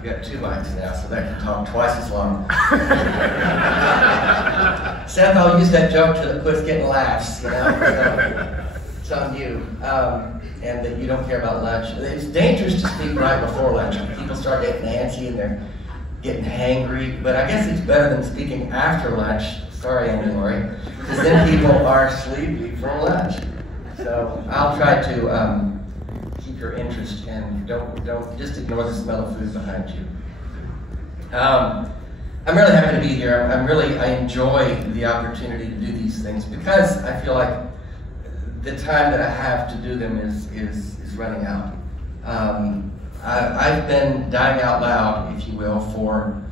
I've got 2 mics now, so that can talk twice as long. Seth, I'll use that joke till it quits getting laughs, you know, so it's on you. And that you don't care about lunch. It's dangerous to speak right before lunch. People start getting antsy and they're getting hangry, but I guess it's better than speaking after lunch. Sorry, Andy Laurie, because then people are sleepy from lunch. So I'll try to keep your interest and don't just ignore the smell of food behind you. I'm really happy to be here. I enjoy the opportunity to do these things because I feel like the time that I have to do them is running out. I've been dying out loud, if you will, for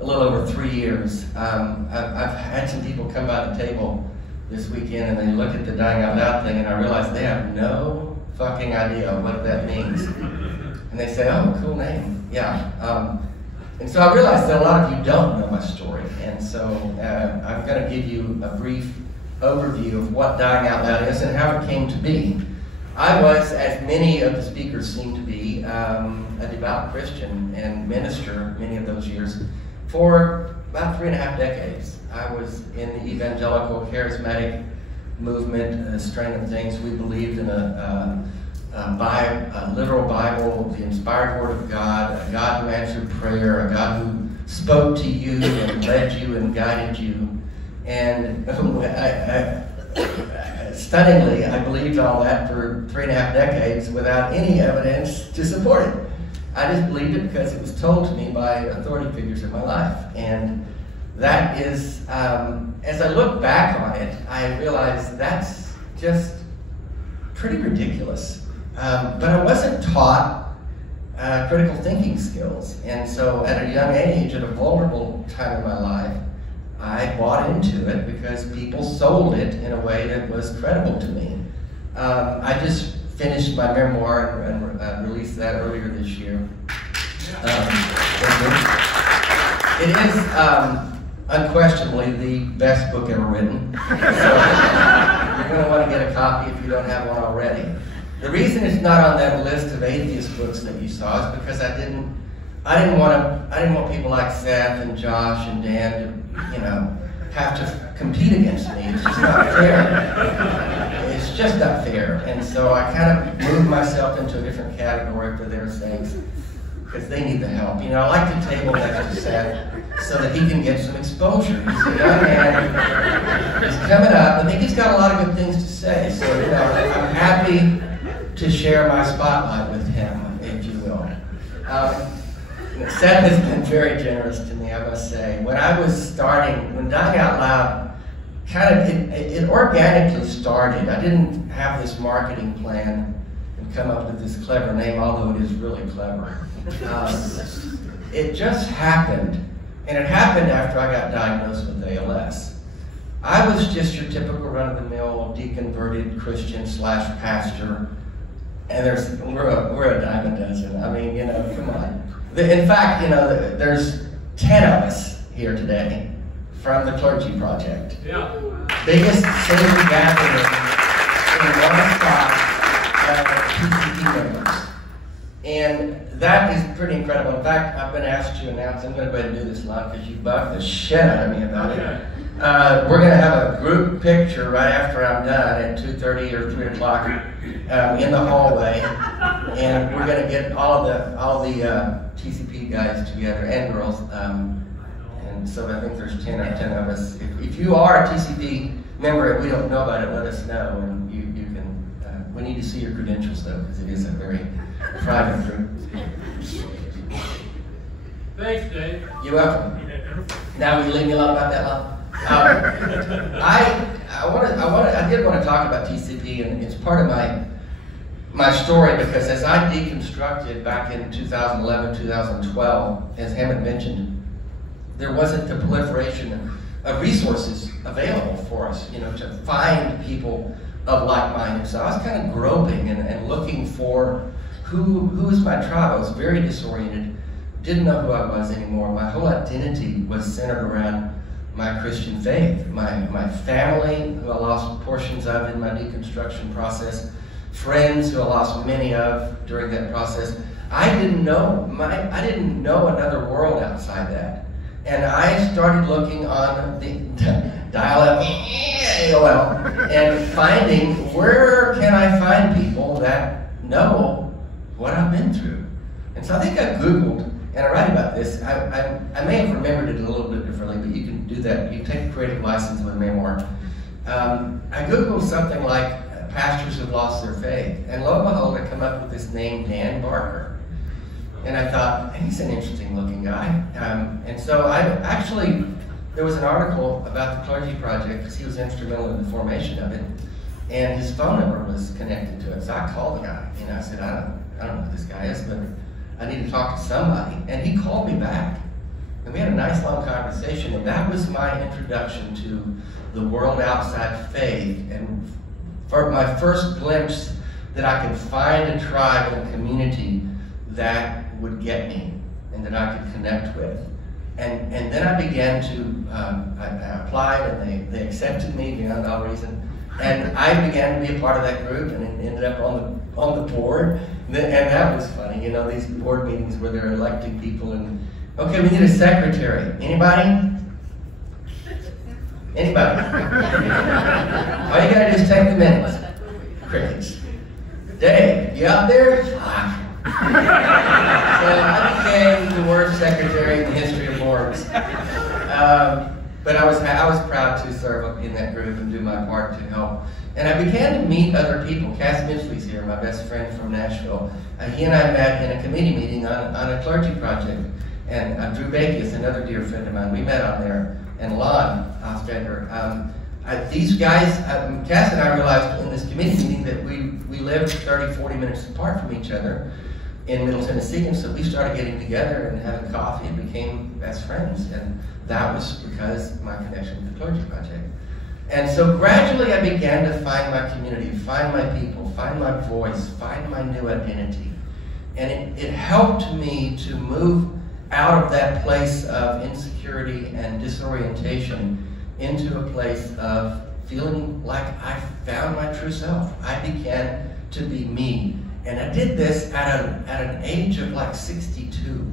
a little over 3 years. I've had some people come by the table this weekend and they look at the dying out loud thing and I realize they have no fucking idea what that means. And they say, oh, cool name, yeah. And so I realized that a lot of you don't know my story. And so I'm gonna give you a brief overview of what dying out loud is and how it came to be. I was, as many of the speakers seem to be, a devout Christian and minister many of those years for about 3.5 decades. I was in the evangelical charismatic movement, a strain of things. We believed in a literal Bible, the inspired Word of God, a God who answered prayer, a God who spoke to you and led you and guided you. And stunningly, I believed all that for 3.5 decades without any evidence to support it. I just believed it because it was told to me by authority figures in my life. And that is, as I look back on it, I realize that's just pretty ridiculous. But I wasn't taught critical thinking skills. And so at a young age, at a vulnerable time in my life, I bought into it because people sold it in a way that was credible to me. I just finished my memoir and released that earlier this year. It is unquestionably the best book ever written. So you're going to want to get a copy if you don't have one already. The reason it's not on that list of atheist books that you saw is because I didn't want people like Seth and Josh and Dan to, have to compete against me. It's just not fair. It's just not fair. And so I kind of moved myself into a different category for their sakes because they need the help. I like to table next to Seth so that he can get some exposure. He's a young man. He's coming up. I think he's got a lot of good things to say. So I'm happy to share my spotlight with him, if you will. Seth has been very generous to me, I must say. When I was starting, when Dying Out Loud, it organically started. I didn't have this marketing plan and come up with this clever name, although it is really clever. It just happened, and it happened after I got diagnosed with ALS. I was just your typical run-of-the-mill deconverted Christian / pastor, and we're a dime a dozen. I mean, come on. In fact, there's 10 of us here today from the Clergy Project. Yeah. Biggest single gathering in one spot of PCP members. And that is pretty incredible. In fact, I've been asked to announce, I'm going to go ahead and do this live because you bugged the shit out of me about it. We're going to have a group picture right after I'm done at 2:30 or 3 o'clock in the hallway. And we're going to get all the TCP guys together and girls, and so I think there's 10 of us. If you are a TCP member and we don't know about it, let us know, and you can. We need to see your credentials though, because it is a very private group. Thanks, Dave. You're welcome. Now will you leave me alone about that long? I did want to talk about TCP, and it's part of my story because as I deconstructed back in 2011, 2012, as Hammond mentioned, there wasn't the proliferation of resources available for us, to find people of like-minded. So I was kind of groping and looking for who is my tribe. I was very disoriented, didn't know who I was anymore. My whole identity was centered around my Christian faith, my family, who I lost portions of in my deconstruction process, friends who I lost many of during that process, I didn't know another world outside that. And I started looking on the dial-up AOL and finding, where can I find people that know what I've been through? And so I think I Googled, and I write about this. I may have remembered it a little bit differently, but you can do that. You can take a creative license with a memoir. I Googled something like pastors who've lost their faith, and lo and behold, I come up with this name, Dan Barker. And I thought, he's an interesting looking guy. And so there was an article about the Clergy Project, because he was instrumental in the formation of it, and his phone number was connected to it. So I called the guy, and I said, I don't know who this guy is, but I need to talk to somebody. And he called me back. And we had a nice long conversation, and that was my introduction to the world outside faith, and for my first glimpse that I could find a tribe and a community that would get me and that I could connect with. And then I began to, I applied, and they accepted me beyond all reason. And I began to be a part of that group, and it ended up on the board. And that was funny, you know, these board meetings where they're electing people, and okay, we need a secretary. Anybody? Anybody? All you gotta do is take the minutes. Crickets. Dave, you out there? So I became the worst secretary in the history of boards. But I was proud to serve in that group and do my part to help. And I began to meet other people. Cass Midgley's here, my best friend from Nashville. He and I met in a committee meeting on a clergy project. And Drew Bakius, another dear friend of mine, we met on there. And Lon Ostender. These guys, Cass and I realized in this committee meeting that we lived 30, 40 minutes apart from each other in Middle Tennessee, and so we started getting together and having coffee and became best friends. And that was because of my connection with the Clergy Project. And so gradually I began to find my community, find my people, find my voice, find my new identity. And it helped me to move out of that place of insecurity and disorientation into a place of feeling like I found my true self. I began to be me. And I did this at an age of like 62.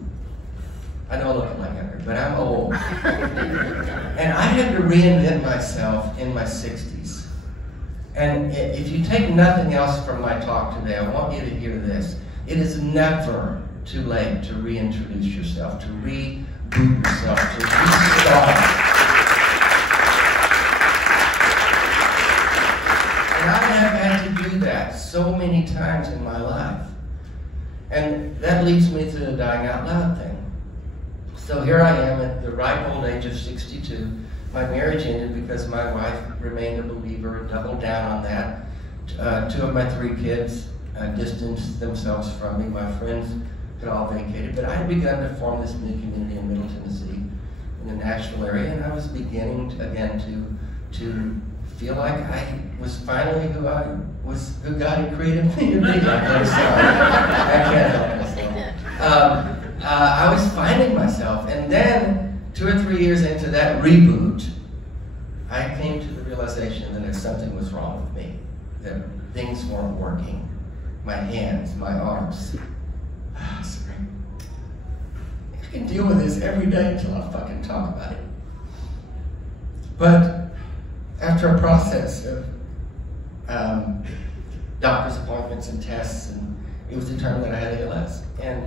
I know I look like younger, but I'm old. And I had to reinvent myself in my 60s. And if you take nothing else from my talk today, I want you to hear this. It is never too late to reintroduce yourself, to reboot yourself, to restart. And I have had to do that so many times in my life. And that leads me to the dying out loud thing. So here I am at the ripe old age of 62. My marriage ended because my wife remained a believer and doubled down on that. 2 of my 3 kids distanced themselves from me. My friends had all vacated, but I had begun to form this new community in Middle Tennessee, in the Nashville area, and I was beginning to feel like I was finally who God had created me to be. I'm sorry, I can't help myself. I was finding myself, and then 2 or 3 years into that reboot, I came to the realization that something was wrong with me, that things weren't working. My hands, my arms. Sorry. I can deal with this every day until I fucking talk about it. But after a process of doctor's appointments and tests, and it was determined that I had ALS. And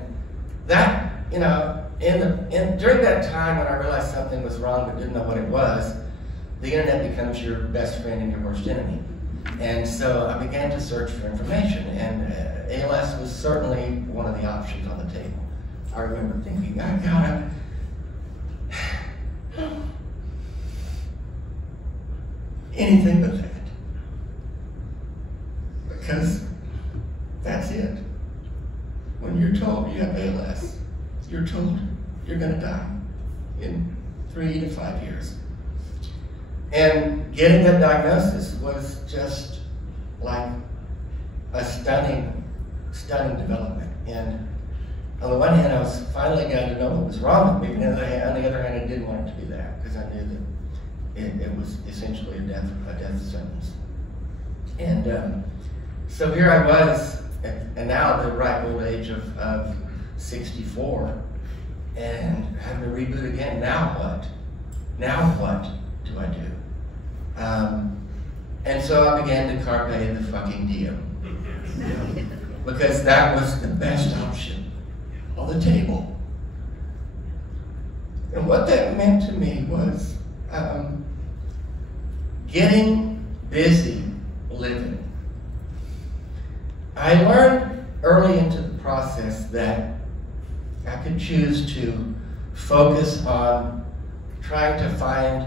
that, you know, during that time when I realized something was wrong but didn't know what it was, the internet becomes your best friend and your worst enemy. And so I began to search for information, and ALS was certainly one of the options on the table. I remember thinking, I gotta, anything but that. Because that's it. When you're told you have ALS, you're told you're gonna die in 3 to 5 years. And getting that diagnosis was just like a stunning development. And on the one hand, I was finally getting to know what was wrong with me, but on the other hand, I didn't want it to be that, because I knew that it was essentially a death sentence. And so here I was, and now the ripe old age of 64, and having to reboot again. Now what? Now what do I do? And so I began to carpe the fucking diem. Because that was the best option on the table. And what that meant to me was getting busy living. I learned early into the process that I could choose to focus on trying to find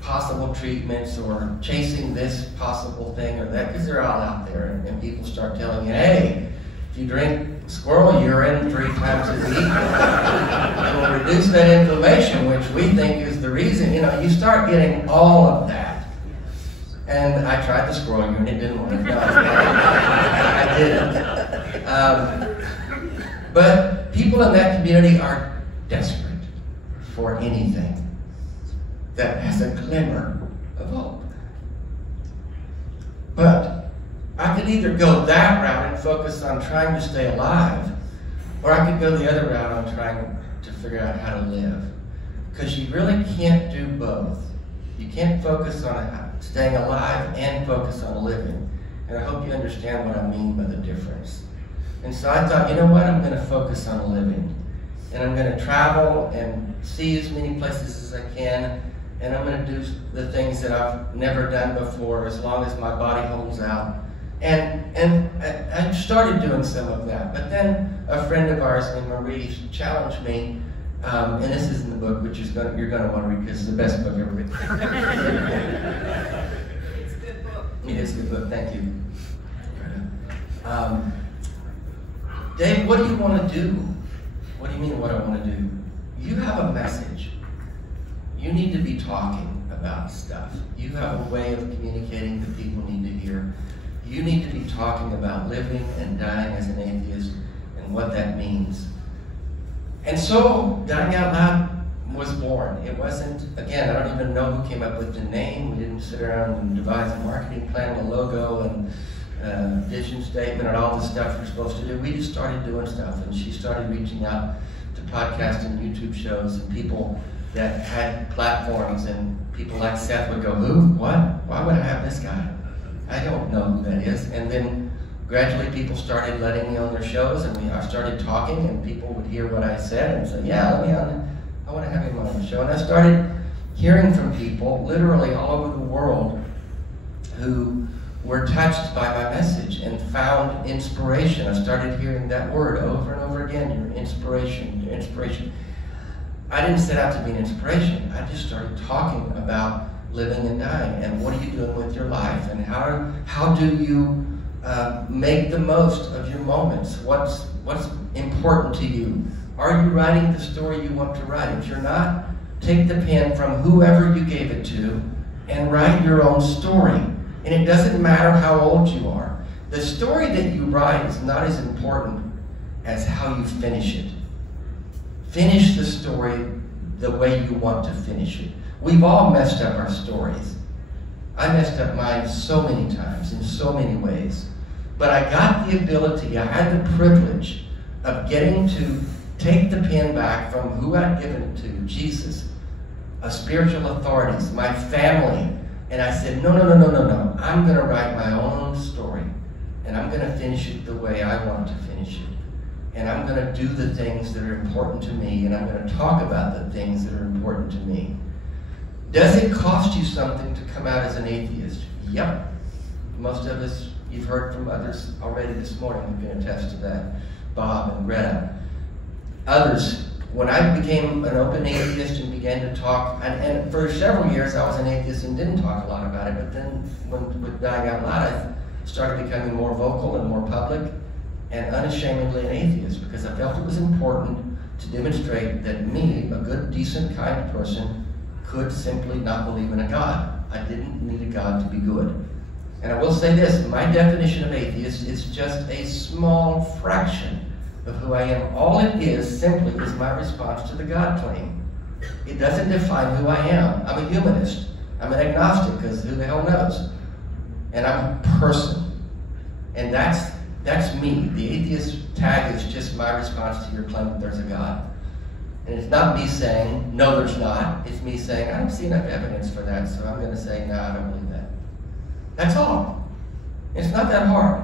possible treatments or chasing this possible thing or that, because they're all out there, and people start telling you, hey, if you drink squirrel urine 3 times a week, it will reduce that inflammation, which we think is the reason. You know, you start getting all of that. And I tried the squirrel urine, it didn't work. No, I didn't. But people in that community are desperate for anything that has a glimmer of hope. But I could either go that route and focus on trying to stay alive, or I could go the other route on trying to figure out how to live. Because you really can't do both. You can't focus on staying alive and focus on living. And I hope you understand what I mean by the difference. And so I thought, you know what, I'm going to focus on living. And I'm going to travel and see as many places as I can. And I'm going to do the things that I've never done before as long as my body holds out. And I started doing some of that. But then a friend of ours named Marie challenged me, and this is in the book, which is you're going to want to read because it's the best book ever written. It's a good book. It is a good book, thank you. Dave, what do you want to do? What do you mean what I want to do? You have a message. You need to be talking about stuff. You have a way of communicating that people need to hear. You need to be talking about living and dying as an atheist and what that means. And so, Dying Out Loud was born. It wasn't, again, I don't even know who came up with the name. We didn't sit around and devise a marketing plan, a logo, and vision statement, and all the stuff we're supposed to do. We just started doing stuff, and she started reaching out to podcasts and YouTube shows and people that had platforms, and people like Seth would go, who? What? Why would I have this guy? I don't know who that is. And then gradually people started letting me on their shows, and I started talking, and people would hear what I said and say, yeah, let me on. I want to have him on the show. And I started hearing from people literally all over the world who were touched by my message and found inspiration. I started hearing that word over and over again, your inspiration, your inspiration. I didn't set out to be an inspiration. I just started talking about living and dying, and what are you doing with your life, and how do you make the most of your moments? What's important to you? Are you writing the story you want to write? If you're not, take the pen from whoever you gave it to and write your own story. And it doesn't matter how old you are. The story that you write is not as important as how you finish it. Finish the story the way you want to finish it. We've all messed up our stories. I messed up mine so many times, in so many ways. But I got the ability, I had the privilege of getting to take the pen back from who I'd given it to, Jesus, spiritual authorities, my family. And I said, no. I'm going to write my own story. And I'm going to finish it the way I want to finish it. And I'm going to do the things that are important to me. And I'm going to talk about the things that are important to me. Does it cost you something to come out as an atheist? Yep. Most of us, you've heard from others already this morning who can attest to that. Bob and Greta. Others, when I became an open atheist and began to talk, and for several years I was an atheist and didn't talk a lot about it, but then with Dying Out Loud, I started becoming more vocal and more public and unashamedly an atheist, because I felt it was important to demonstrate that me, a good, decent, kind person, could simply not believe in a God. I didn't need a God to be good. And I will say this, my definition of atheist is just a small fraction of who I am. All it is simply is my response to the God claim. It doesn't define who I am. I'm a humanist. I'm an agnostic, because who the hell knows? And I'm a person. And that's me. The atheist tag is just my response to your claim that there's a God. And it's not me saying, no, there's not. It's me saying, I don't see enough evidence for that, so I'm going to say, no, I don't believe that. That's all. It's not that hard.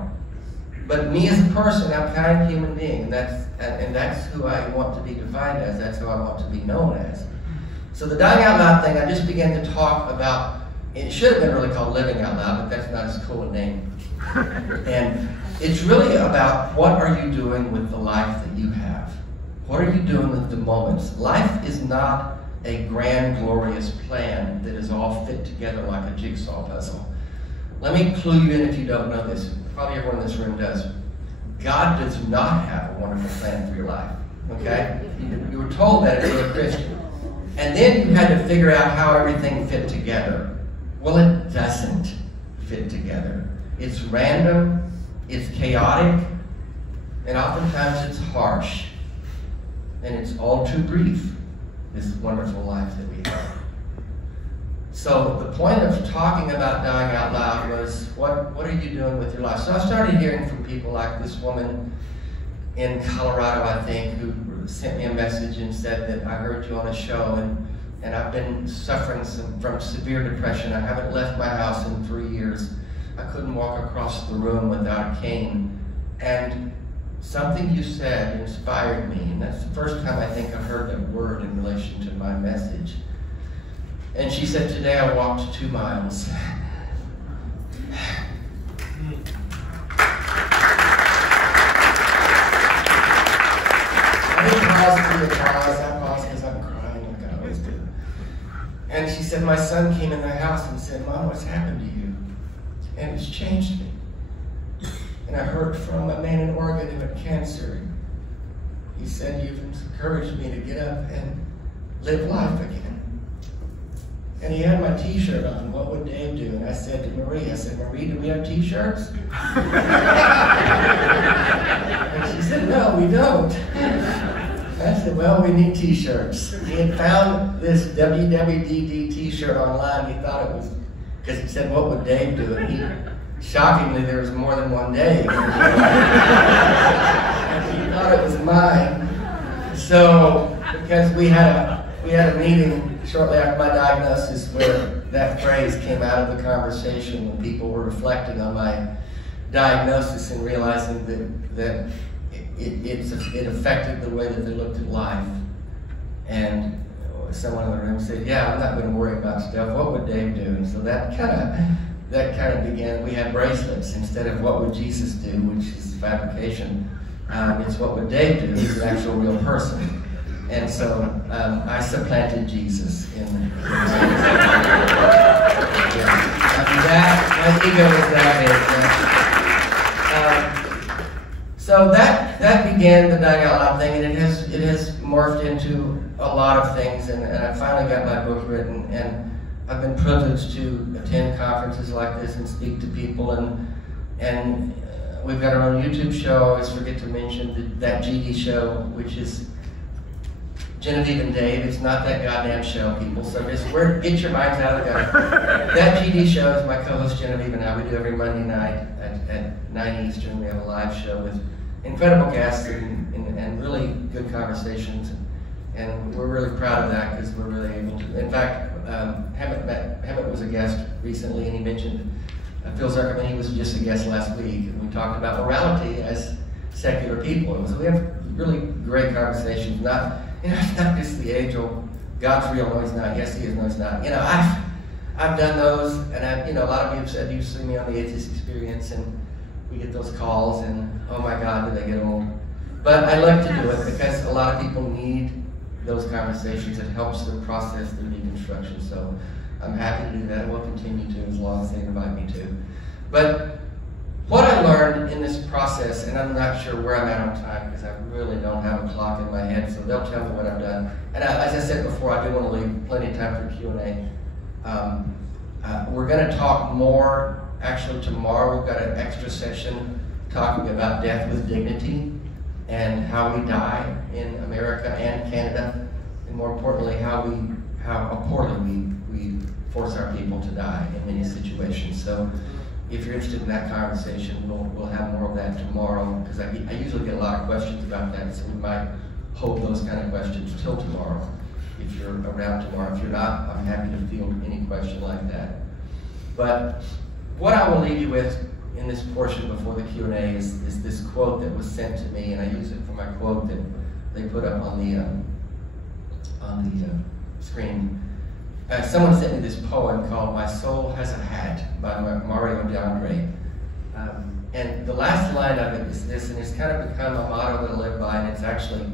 But me as a person, I'm a kind human being, and that's who I want to be defined as. That's who I want to be known as. So the dying out loud thing, I just began to talk about, it should have been really called living out loud, but that's not as cool a name. And it's really about what are you doing with the life that you have? What are you doing with the moments? Life is not a grand, glorious plan that is all fit together like a jigsaw puzzle. Let me clue you in if you don't know this. Probably everyone in this room does. God does not have a wonderful plan for your life. Okay? You were told that as a Christian. And then you had to figure out how everything fit together. Well, it doesn't fit together. It's random, it's chaotic, and oftentimes it's harsh. And it's all too brief, this wonderful life that we have. So the point of talking about dying out loud was, what are you doing with your life? So I started hearing from people like this woman in Colorado, I think, who sent me a message and said that I heard you on a show, and I've been suffering from severe depression. I haven't left my house in 3 years. I couldn't walk across the room without a cane. And something you said inspired me, and that's the first time I think I've heard that word in relation to my message. And she said, today I walked 2 miles. I didn't pause for the pause. I paused because I'm crying like I always do. And she said, my son came in the house and said, Mom, what's happened to you? And it's changed me. And I heard from a man in Oregon who had cancer. He said, you've encouraged me to get up and live life again. And he had my t-shirt on, what would Dave do? And I said to Marie, Marie, do we have t-shirts? And she said, no, we don't. I said, well, we need t-shirts. He had found this WWDD t-shirt online. He thought it was, because it said, what would Dave do? And shockingly, there was more than one Dave. And he thought it was mine. So, because we had a meeting shortly after my diagnosis where that phrase came out of the conversation when people were reflecting on my diagnosis and realizing that it affected the way that they looked at life. And someone in the room said, yeah, I'm not going to worry about stuff. What would Dave do? And so that kind of began. We had bracelets instead of what would Jesus do, which is fabrication. It's what would Dave do? He's an actual real person. And so I supplanted Jesus in my ego was that big. So that began the dying out loud thing, and it has morphed into a lot of things. And I finally got my book written, and I've been privileged to attend conferences like this and speak to people, and we've got our own YouTube show. I always forget to mention that GD show, which is Genevieve and Dave. It's not that goddamn show, people. So just get your minds out of the gutter. That GD show is my co-host Genevieve and I. We do every Monday night at 9 Eastern. We have a live show with incredible guests and really good conversations. And we're really proud of that because we're really able to. In fact, Hammett was a guest recently, and he mentioned Phil Zuckerman. He was just a guest last week, and we talked about morality as secular people. So we have really great conversations. It's not just the age-old, God's real, no he's not, yes he is, no he's not. I've done those, and a lot of you have said you've seen me on the Atheist Experience, and we get those calls, and oh my God, do they get old. But I like to do it because a lot of people need those conversations. It helps them process their deconstruction. So I'm happy to do that. We'll continue to as long as they invite me to. But what I learned in this process, and I'm not sure where I'm at on time because I really don't have a clock in my head, so they'll tell me what I've done. And as I said before, I do want to leave plenty of time for Q&A. We're going to talk more, actually tomorrow we've got an extra session talking about death with dignity and how we die in America and Canada, and more importantly, how poorly we force our people to die in many situations. So if you're interested in that conversation, we'll have more of that tomorrow, because I usually get a lot of questions about that, so we might hold those kind of questions till tomorrow, if you're around tomorrow. If you're not, I'm happy to field any question like that. But what I will leave you with in this portion before the Q&A is this quote that was sent to me, and I use it for my quote that they put up on the screen. Someone sent me this poem called "My Soul Has a Hat" by Mario D'Andre. And the last line of it is this, and it's kind of become a motto that I live by, and it's actually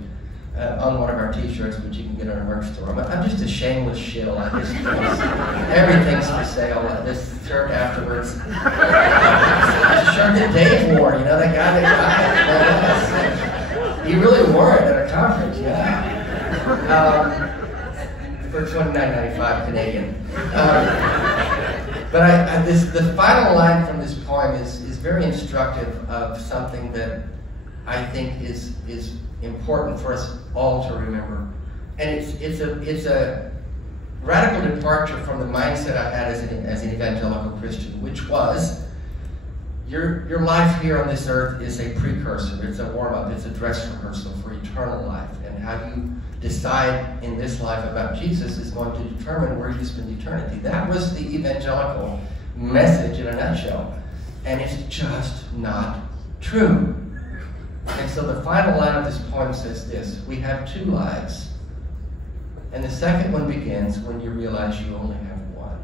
on one of our t-shirts, which you can get at our merch store. I'm just a shameless shill. Everything's for sale. This shirt afterwards. It's a shirt that Dave wore, you know, that guy that got it. He really wore it at a conference, yeah. For $29.95 Canadian. But the final line from this poem is very instructive of something that I think is important for us all to remember. And it's a radical departure from the mindset I had as an evangelical Christian, which was your life here on this earth is a precursor, it's a warm-up, it's a dress rehearsal for eternal life. And how you decide in this life about Jesus is going to determine where you spend eternity. That was the evangelical message in a nutshell. And it's just not true. And so the final line of this poem says this: we have two lives, and the second one begins when you realize you only have one.